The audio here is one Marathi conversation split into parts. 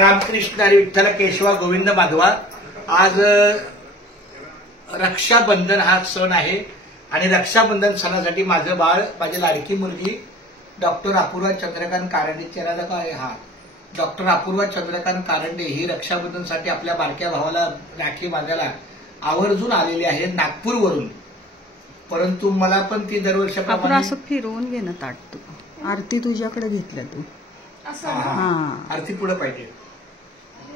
रामकृष्ण हरी विठ्ठल केशवा गोविंद माधवा। आज रक्षाबंधन हा सण आहे आणि रक्षाबंधन सणासाठी माझं बाळ, माझी लाडकी मुलगी डॉक्टर अपूर्वा चंद्रकांत कारंडे चेहरा का आहे हा डॉक्टर अपूर्वा चंद्रकांत कारंडे ही रक्षाबंधनसाठी आपल्या बारक्या भावाला राखी बांधायला आवर्जून आलेली आहे नागपूरवरून। परंतु मला पण ती दरवर्षाप्रमाणे आपण असं फिरवून घे ना ताट, तू आरती तुझ्याकडे घेतलं तू आरती पुढे पाहिजे।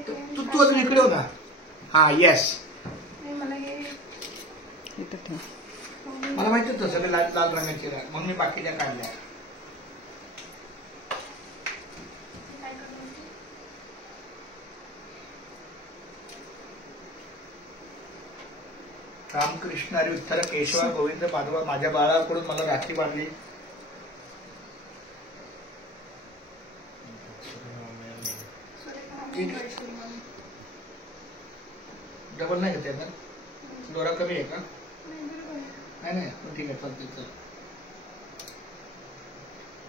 तू तू अजून इकडे होता। हा येस मला माहिती होतं सगळे लाल लाल रंगाची म्हणून मी बाकीच्या काढल्या। रामकृष्ण हरी विठ्ठल केशवा गोविंद माधवा। माझ्या बाळाकडून मला राखी बांधली। डबल नाही घेते ना, दोरा कमी आहे का? नाही नाही ठीक आहे चालते चल।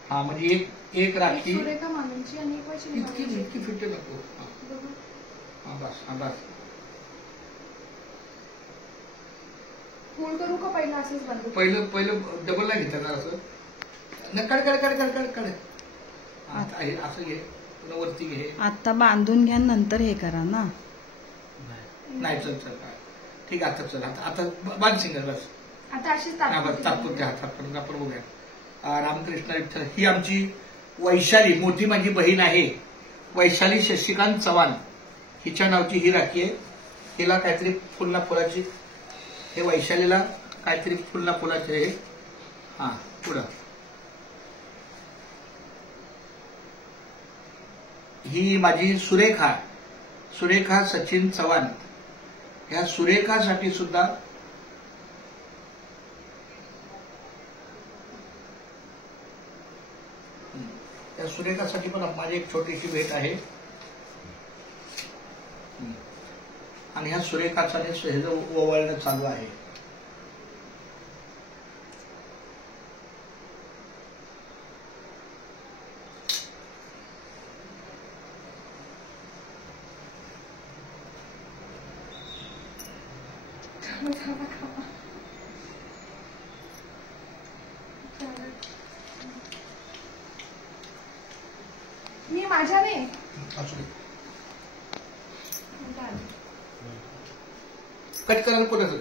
हा म्हणजे एक राखी इतकी इतकी फिट नको। हा बस हा बस। करू का पहिलं असंच बांधू? पहिलं डबल नाही घेतात असं ना। काढ काढ काढ काढ काढ काढ असं घे, वरती घे। आता बांधून घ्या नंतर हे करा ना। नाही चल चल ठीक आहे। आता चल आता बांध सिंगल बस। आता अशीच तात्पुरत्या हातात आपण बघूया। रामकृष्ण विठ्ठल ही आमची वैशाली, मोठी माझी बहीण आहे वैशाली शशिकांत चव्हाण, हिच्या नावची ही राखी आहे। हिला काहीतरी फुलना फुलाची, हे वैशालीला काहीतरी फुलना फुलाचे आहे। हा पुढं ही माझी सुरेखा, सुरेखा सचिन चव्हाण। ह्या सुरेखासाठी सुद्धा त्या सुरेखासाठी पण माझी एक छोटीशी भेट आहे। आणि ह्या सुरेखाचा हे ओवाळणं चालू आहे। मी माझ्याने कट करायला कुठं